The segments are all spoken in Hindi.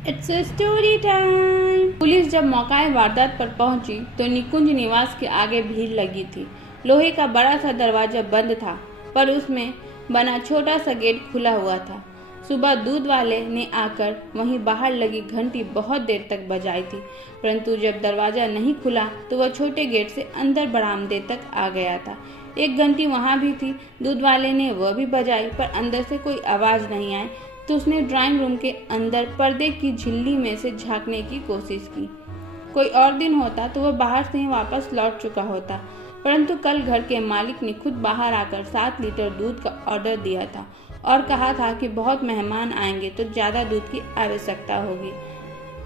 It's story time. पुलिस जब मौका वारदात पर पहुंची तो निकुंज निवास के आगे भीड़ लगी थी। लोहे का बड़ा सा दरवाजा बंद था, पर उसमें बना छोटा सा गेट खुला हुआ था। सुबह दूध वाले ने आकर वहीं बाहर लगी घंटी बहुत देर तक बजाई थी, परंतु जब दरवाजा नहीं खुला तो वह छोटे गेट से अंदर बरामदे तक आ गया था। एक घंटी वहां भी थी। दूध वाले ने वह भी बजाई, पर अंदर से कोई आवाज नहीं आई। तो उसने ड्राइंग रूम के अंदर पर्दे की झिल्ली में से झांकने की कोशिश की। कोई और दिन होता तो वह बाहर से ही वापस लौट चुका होता, परंतु कल घर के मालिक ने खुद बाहर आकर 7 लीटर दूध का ऑर्डर दिया था और कहा था कि बहुत मेहमान आएंगे तो ज्यादा दूध की आवश्यकता होगी।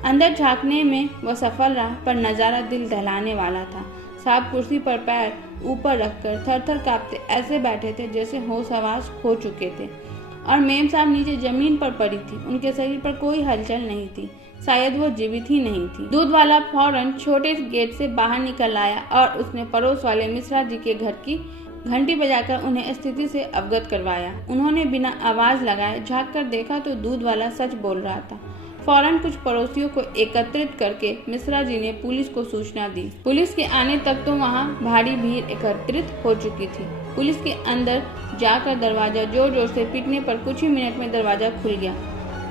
अंदर झांकने में वह सफल रहा, पर नजारा दिल दहलाने वाला था। साहब कुर्सी पर पैर ऊपर रखकर थर-थर कांपते ऐसे बैठे थे जैसे होश हवास खो चुके थे, और मेम साहब नीचे जमीन पर पड़ी थी। उनके शरीर पर कोई हलचल नहीं थी, शायद वो जीवित ही नहीं थी। दूध वाला फौरन छोटे गेट से बाहर निकल आया और उसने पड़ोस वाले मिश्रा जी के घर की घंटी बजाकर उन्हें स्थिति से अवगत करवाया। उन्होंने बिना आवाज लगाए झांक कर देखा तो दूध वाला सच बोल रहा था। फौरन कुछ पड़ोसियों को एकत्रित करके मिश्रा जी ने पुलिस को सूचना दी। पुलिस के आने तक तो वहां भारी भीड़ एकत्रित हो चुकी थी। पुलिस के अंदर जाकर दरवाजा जोर जोर से पीटने पर कुछ ही मिनट में दरवाजा खुल गया।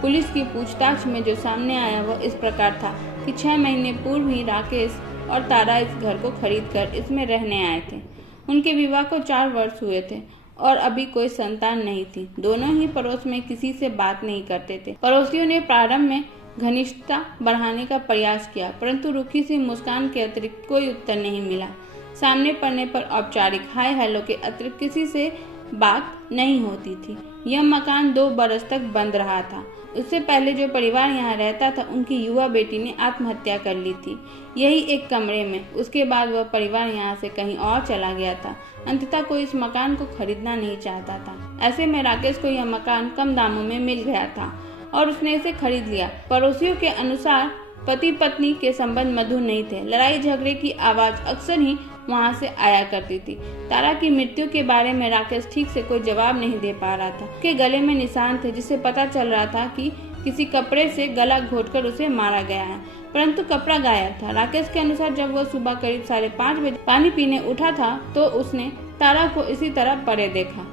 पुलिस की पूछताछ में जो सामने आया वह इस प्रकार था कि 6 महीने पूर्व ही राकेश और तारा इस घर को खरीद कर इसमें रहने आए थे। उनके विवाह को 4 वर्ष हुए थे और अभी कोई संतान नहीं थी। दोनों ही पड़ोस में किसी से बात नहीं करते थे। पड़ोसियों ने प्रारंभ में घनिष्ठता बढ़ाने का प्रयास किया, परंतु रूखी सी मुस्कान के अतिरिक्त कोई उत्तर नहीं मिला। सामने पड़ने पर औपचारिक हाय हेलो के अतिरिक्त किसी से बात नहीं होती थी। यह मकान 2 बरस तक बंद रहा था। उससे पहले जो परिवार यहाँ रहता था उनकी युवा बेटी ने आत्महत्या कर ली थी, यही एक कमरे में। उसके बाद वह परिवार यहाँ से कहीं और चला गया था। अंततः कोई इस मकान को खरीदना नहीं चाहता था। ऐसे में राकेश को यह मकान कम दामों में मिल गया था और उसने इसे खरीद लिया। पड़ोसियों के अनुसार पति पत्नी के संबंध मधुर नहीं थे। लड़ाई झगड़े की आवाज अक्सर ही वहां से आया करती थी। तारा की मृत्यु के बारे में राकेश ठीक से कोई जवाब नहीं दे पा रहा था। उसके गले में निशान थे जिससे पता चल रहा था कि किसी कपड़े से गला घोटकर उसे मारा गया है, परंतु कपड़ा गायब था। राकेश के अनुसार जब वह सुबह करीब 5:30 बजे पानी पीने उठा था तो उसने तारा को इसी तरह पड़े देखा।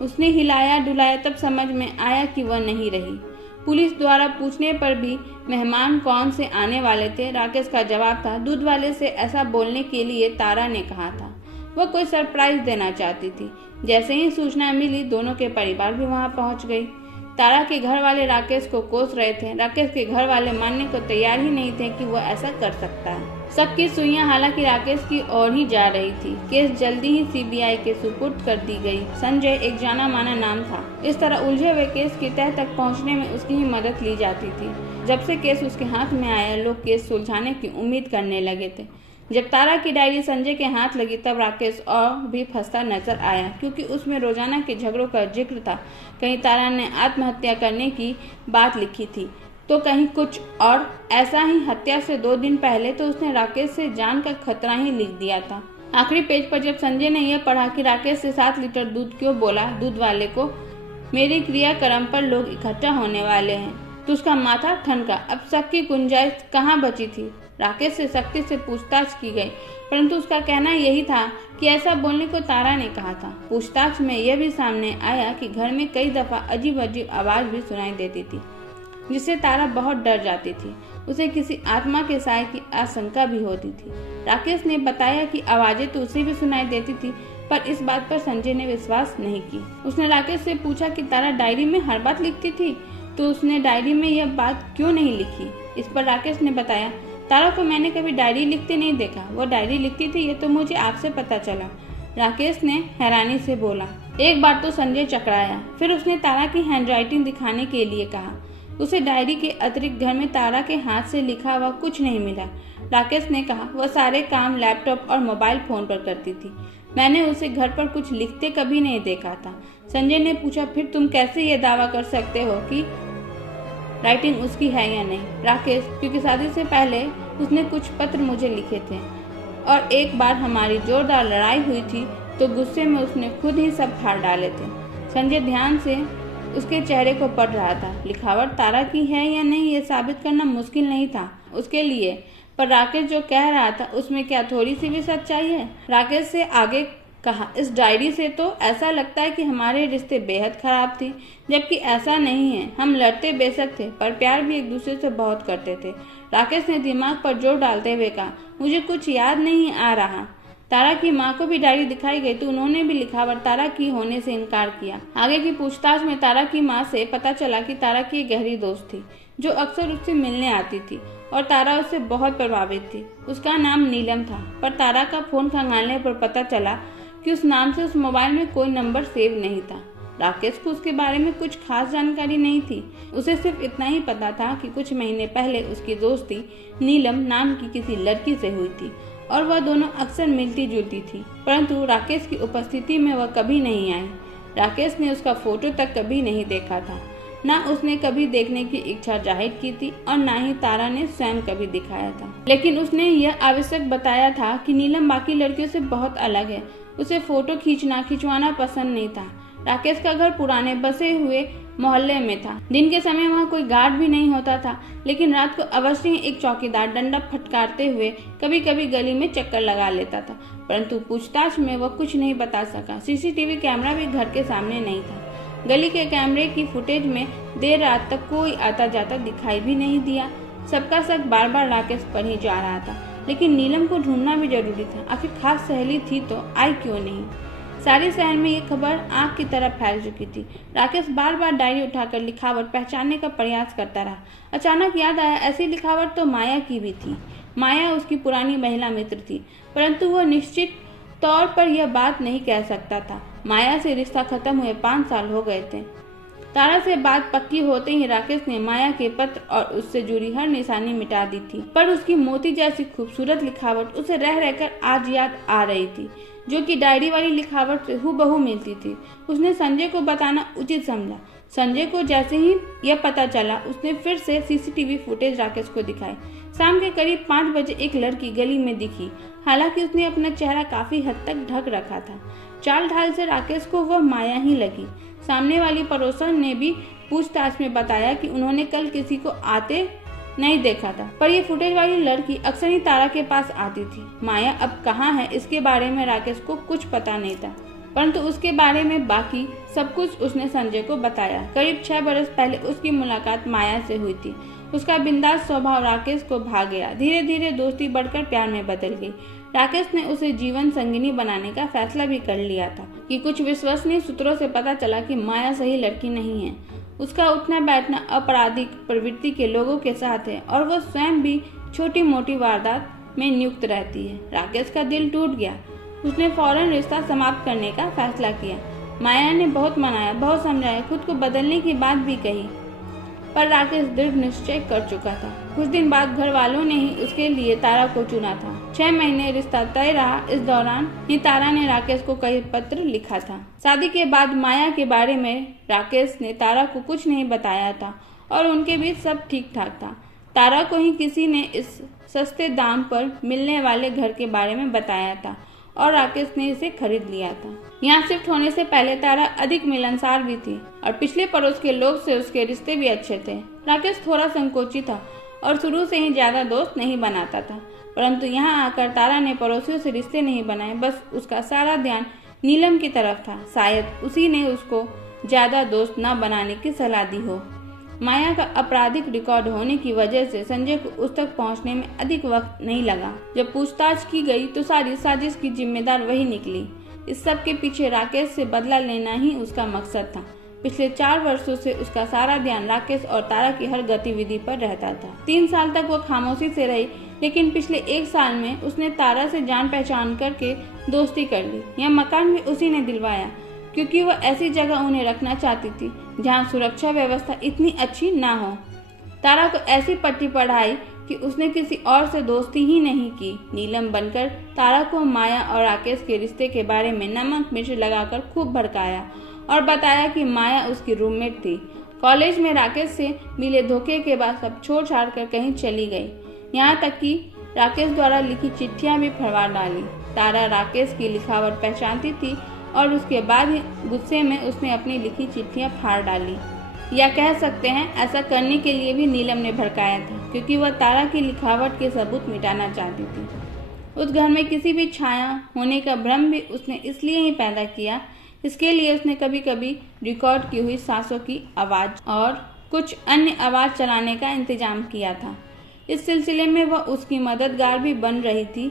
उसने हिलाया डुलाया, तब समझ में आया कि वह नहीं रही। पुलिस द्वारा पूछने पर भी मेहमान कौन से आने वाले थे, राकेश का जवाब था दूध वाले से ऐसा बोलने के लिए तारा ने कहा था। वह कोई सरप्राइज देना चाहती थी। जैसे ही सूचना मिली दोनों के परिवार भी वहां पहुंच गई। तारा के घर वाले राकेश को कोस रहे थे। राकेश के घर वाले मानने को तैयार ही नहीं थे कि वह ऐसा कर सकता है। शक की सुइयां हालांकि राकेश की ओर ही जा रही थी। केस जल्दी ही सीबीआई के सुपुर्द कर दी गई। संजय एक जाना माना नाम था। इस तरह उलझे हुए केस की तह तक पहुंचने में उसकी ही मदद ली जाती थी। जब से केस उसके हाथ में आया लोग केस सुलझाने की उम्मीद करने लगे थे। जब तारा की डायरी संजय के हाथ लगी तब राकेश और भी फंसता नजर आया, क्योंकि उसमें रोजाना के झगड़ों का जिक्र था। कहीं तारा ने आत्महत्या करने की बात लिखी थी तो कहीं कुछ और। ऐसा ही हत्या से 2 दिन पहले तो उसने राकेश से जान का खतरा ही लिख दिया था। आखिरी पेज पर जब संजय ने यह पढ़ा कि राकेश से 7 लीटर दूध क्यों बोला दूध वाले को, मेरे क्रियाक्रम पर लोग इकट्ठा होने वाले हैं, तो उसका माथा ठनका। अब शक की गुंजाइश कहाँ बची थी। राकेश से सख्ती से पूछताछ की गई, परंतु उसका कहना यही था कि ऐसा बोलने को तारा ने कहा था। पूछताछ में यह भी सामने आया कि घर में कई दफा अजीब अजीब आवाज भी सुनाई देती थी, जिससे तारा बहुत डर जाती थी। उसे किसी आत्मा के साय की आशंका भी होती थी। राकेश ने बताया कि आवाजें तो उसे भी सुनाई देती थी, पर इस बात पर संजय ने विश्वास नहीं की। उसने राकेश से पूछा कि तारा डायरी में हर बात लिखती थी, तो उसने डायरी में यह बात क्यों नहीं लिखी। इस पर राकेश ने बताया, तारा को मैंने कभी डायरी लिखते नहीं देखा। वो डायरी लिखती थी ये तो मुझे आपसे पता चला। राकेश ने हैरानी से बोला। एक बार तो संजय चकराया, फिर उसने तारा की हैंडराइटिंग दिखाने के लिए कहा। उसे डायरी के अतिरिक्त घर में तारा के हाथ से लिखा हुआ कुछ नहीं मिला। राकेश ने कहा, वह सारे काम लैपटॉप और मोबाइल फोन पर करती थी। मैंने उसे घर पर कुछ लिखते कभी नहीं देखा था। संजय ने पूछा, फिर तुम कैसे ये दावा कर सकते हो कि राइटिंग उसकी है या नहीं। राकेश, क्योंकि शादी से पहले उसने कुछ पत्र मुझे लिखे थे और एक बार हमारी जोरदार लड़ाई हुई थी तो गुस्से में उसने खुद ही सब फाड़ डाले थे। संजय ध्यान से उसके चेहरे को पढ़ रहा था। लिखावट तारा की है या नहीं ये साबित करना मुश्किल नहीं था उसके लिए, पर राकेश जो कह रहा था उसमें क्या थोड़ी सी भी सच्चाई है? राकेश से आगे कहा, इस डायरी से तो ऐसा लगता है कि हमारे रिश्ते बेहद खराब थे, जबकि ऐसा नहीं है। हम लड़ते बेशक थे, पर प्यार भी एक दूसरे से बहुत करते थे। राकेश ने दिमाग पर जोर डालते हुए कहा, मुझे कुछ याद नहीं आ रहा। तारा की माँ को भी डायरी दिखाई गई तो उन्होंने भी लिखावट तारा की होने से इनकार किया। आगे की पूछताछ में तारा की माँ से पता चला कि तारा की एक गहरी दोस्त थी जो अक्सर उससे मिलने आती थी और तारा उससे बहुत प्रभावित थी। उसका नाम नीलम था, पर तारा का फोन खंगालने पर पता चला कि उस नाम से उस मोबाइल में कोई नंबर सेव नहीं था। राकेश को उसके बारे में कुछ खास जानकारी नहीं थी। उसे सिर्फ इतना ही पता था कि कुछ महीने पहले उसकी दोस्ती नीलम नाम की किसी लड़की से हुई थी और वह दोनों अक्सर मिलती जुलती थी, परंतु राकेश की उपस्थिति में वह कभी नहीं आई। राकेश ने उसका फोटो तक कभी नहीं देखा था, ना उसने कभी देखने की इच्छा जाहिर की थी और ना ही तारा ने स्वयं कभी दिखाया था। लेकिन उसने यह आवश्यक बताया था कि नीलम बाकी लड़कियों से बहुत अलग है। उसे फोटो खिंचवाना पसंद नहीं था। राकेश का घर पुराने बसे हुए मोहल्ले में था। दिन के समय वहाँ कोई गार्ड भी नहीं होता था, लेकिन रात को अवश्य ही एक चौकीदार डंडा फटकारते हुए कभी कभी गली में चक्कर लगा लेता था, परंतु पूछताछ में वह कुछ नहीं बता सका। सीसीटीवी कैमरा भी घर के सामने नहीं था। गली के कैमरे की फुटेज में देर रात तक कोई आता जाता दिखाई भी नहीं दिया। सबका शक बार बार राकेश पर ही जा रहा था, लेकिन नीलम को ढूंढना भी जरूरी था। आखिर खास सहेली थी तो आई क्यों नहीं? सारे शहर में ये खबर आग की तरह फैल चुकी थी। राकेश बार बार डायरी उठाकर लिखावट पहचानने का प्रयास करता रहा। अचानक याद आया, ऐसी लिखावट तो माया की भी थी। माया उसकी पुरानी महिला मित्र थी, परंतु वह निश्चित तौर पर यह बात नहीं कह सकता था। माया से रिश्ता खत्म हुए 5 साल हो गए थे। तारा से बात पक्की होते ही राकेश ने माया के पत्र और उससे जुड़ी हर निशानी मिटा दी थी, पर उसकी मोती जैसी खूबसूरत लिखावट उसे रह रहकर आज याद आ रही थी, जो कि डायरी वाली लिखावट से हूबहू मिलती थी। उसने संजय को बताना उचित समझा। संजय को जैसे ही यह पता चला, उसने फिर से सीसीटीवी फुटेज राकेश को दिखाई। शाम के करीब 5 बजे एक लड़की गली में दिखी। हालांकि उसने अपना चेहरा काफी हद तक ढक रखा था। चाल ढाल से राकेश को वह माया ही लगी। सामने वाली पड़ोसन ने भी पूछताछ में बताया कि उन्होंने कल किसी को आते नहीं देखा था, पर यह फुटेज वाली लड़की अक्सर ही तारा के पास आती थी। माया अब कहाँ है, इसके बारे में राकेश को कुछ पता नहीं था, परंतु उसके बारे में बाकी सब कुछ उसने संजय को बताया। करीब 6 बरस पहले उसकी मुलाकात माया से हुई थी। उसका बिंदास स्वभाव राकेश को भा गया। धीरे धीरे दोस्ती बढ़कर प्यार में बदल गई। राकेश ने उसे जीवन संगिनी बनाने का फैसला भी कर लिया था कि कुछ विश्वसनीय सूत्रों से पता चला कि माया सही लड़की नहीं है। उसका उठना बैठना आपराधिक प्रवृत्ति के लोगों के साथ है और वह स्वयं भी छोटी मोटी वारदात में नियुक्त रहती है। राकेश का दिल टूट गया। उसने फौरन रिश्ता समाप्त करने का फैसला किया। माया ने बहुत मनाया, बहुत समझाया, खुद को बदलने की बात भी कही, पर राकेश दृढ़ निश्चय कर चुका था। कुछ दिन बाद घर वालों ने ही उसके लिए तारा को चुना था। 6 महीने रिश्ता तय रहा। इस दौरान ही तारा ने राकेश को कई पत्र लिखा था। शादी के बाद माया के बारे में राकेश ने तारा को कुछ नहीं बताया था और उनके बीच सब ठीक ठाक था। तारा को ही किसी ने इस सस्ते दाम पर मिलने वाले घर के बारे में बताया था और राकेश ने इसे खरीद लिया था। यहाँ शिफ्ट होने से पहले तारा अधिक मिलनसार भी थी और पिछले पड़ोस के लोग से उसके रिश्ते भी अच्छे थे। राकेश थोड़ा संकोची था और शुरू से ही ज्यादा दोस्त नहीं बनाता था, परंतु यहाँ आकर तारा ने पड़ोसियों से रिश्ते नहीं बनाए। बस उसका सारा ध्यान नीलम की तरफ था। शायद उसी ने उसको ज्यादा दोस्त न बनाने की सलाह दी हो। माया का आपराधिक रिकॉर्ड होने की वजह से संजय को उस तक पहुंचने में अधिक वक्त नहीं लगा। जब पूछताछ की गई तो सारी साजिश की जिम्मेदार वही निकली। इस सब के पीछे राकेश से बदला लेना ही उसका मकसद था। पिछले 4 वर्षों से उसका सारा ध्यान राकेश और तारा की हर गतिविधि पर रहता था। 3 साल तक वो खामोशी से रही, लेकिन पिछले 1 साल में उसने तारा से जान पहचान करके दोस्ती कर ली। यह मकान भी उसी ने दिलवाया, क्योंकि वह ऐसी जगह उन्हें रखना चाहती थी जहां सुरक्षा व्यवस्था इतनी अच्छी ना हो। तारा को ऐसी पट्टी पढ़ाई कि उसने किसी और से दोस्ती ही नहीं की। नीलम बनकर तारा को माया और राकेश के रिश्ते के बारे में नमक मिर्च लगाकर खूब भड़काया और बताया कि माया उसकी रूममेट थी। कॉलेज में राकेश से मिले धोखे के बाद सब छोड़ छाड़ कर कहीं चली गई। यहाँ तक कि राकेश द्वारा लिखी चिट्ठियां भी फड़वा डाली। तारा राकेश की लिखावट पहचानती थी और उसके बाद ही गुस्से में उसने अपनी लिखी चिट्ठियां फाड़ डाली। या कह सकते हैं ऐसा करने के लिए भी नीलम ने भड़काया था, क्योंकि वह तारा की लिखावट के सबूत मिटाना चाहती थी। उस घर में किसी भी छाया होने का भ्रम भी उसने इसलिए ही पैदा किया। इसके लिए उसने कभी कभी रिकॉर्ड की हुई सांसों की आवाज़ और कुछ अन्य आवाज़ चलाने का इंतजाम किया था। इस सिलसिले में वह उसकी मददगार भी बन रही थी।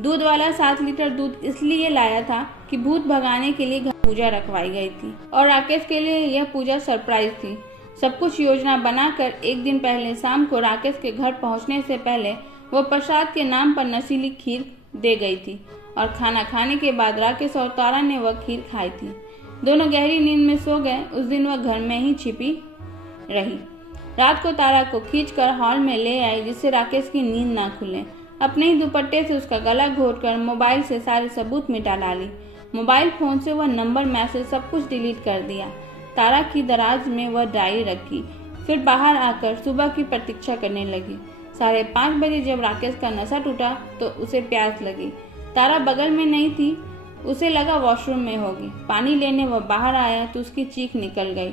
दूध वाला 7 लीटर दूध इसलिए लाया था कि भूत भगाने के लिए घर पूजा रखवाई गई थी और राकेश के लिए यह पूजा सरप्राइज थी। सब कुछ योजना बनाकर एक दिन पहले शाम को राकेश के घर पहुंचने से पहले वो प्रसाद के नाम पर नशीली खीर दे गई थी और खाना खाने के बाद राकेश और तारा ने वह खीर खाई थी। दोनों गहरी नींद में सो गए। उस दिन वह घर में ही छिपी रही। रात को तारा को खींचकर हॉल में ले आई जिससे राकेश की नींद ना खुले। अपने ही दुपट्टे से उसका गला घोंटकर मोबाइल से सारे सबूत मिटा डाली। मोबाइल फोन से वह नंबर, मैसेज सब कुछ डिलीट कर दिया। तारा की दराज में वह डायरी रखी। फिर बाहर आकर सुबह की प्रतीक्षा करने लगी। 5:30 बजे जब राकेश का नशा टूटा तो उसे प्यास लगी। तारा बगल में नहीं थी। उसे लगा वॉशरूम में होगी। पानी लेने वह बाहर आया तो उसकी चीख निकल गई।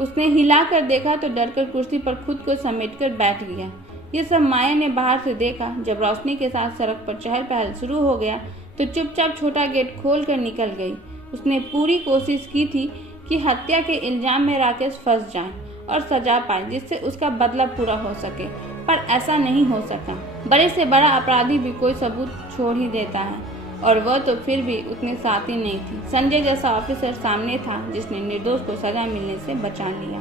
उसने हिला कर देखा तो डरकर कुर्सी पर खुद को समेटकर बैठ गया। ये सब माया ने बाहर से देखा। जब रोशनी के साथ सड़क पर चहल पहल शुरू हो गया तो चुपचाप छोटा गेट खोल कर निकल गई। उसने पूरी कोशिश की थी कि हत्या के इल्जाम में राकेश फंस जाए और सजा पाए, जिससे उसका बदला पूरा हो सके, पर ऐसा नहीं हो सका। बड़े से बड़ा अपराधी भी कोई सबूत छोड़ ही देता है और वह तो फिर भी उतनी साथी नहीं थी। संजय जैसा ऑफिसर सामने था जिसने निर्दोष को सजा मिलने से बचा लिया।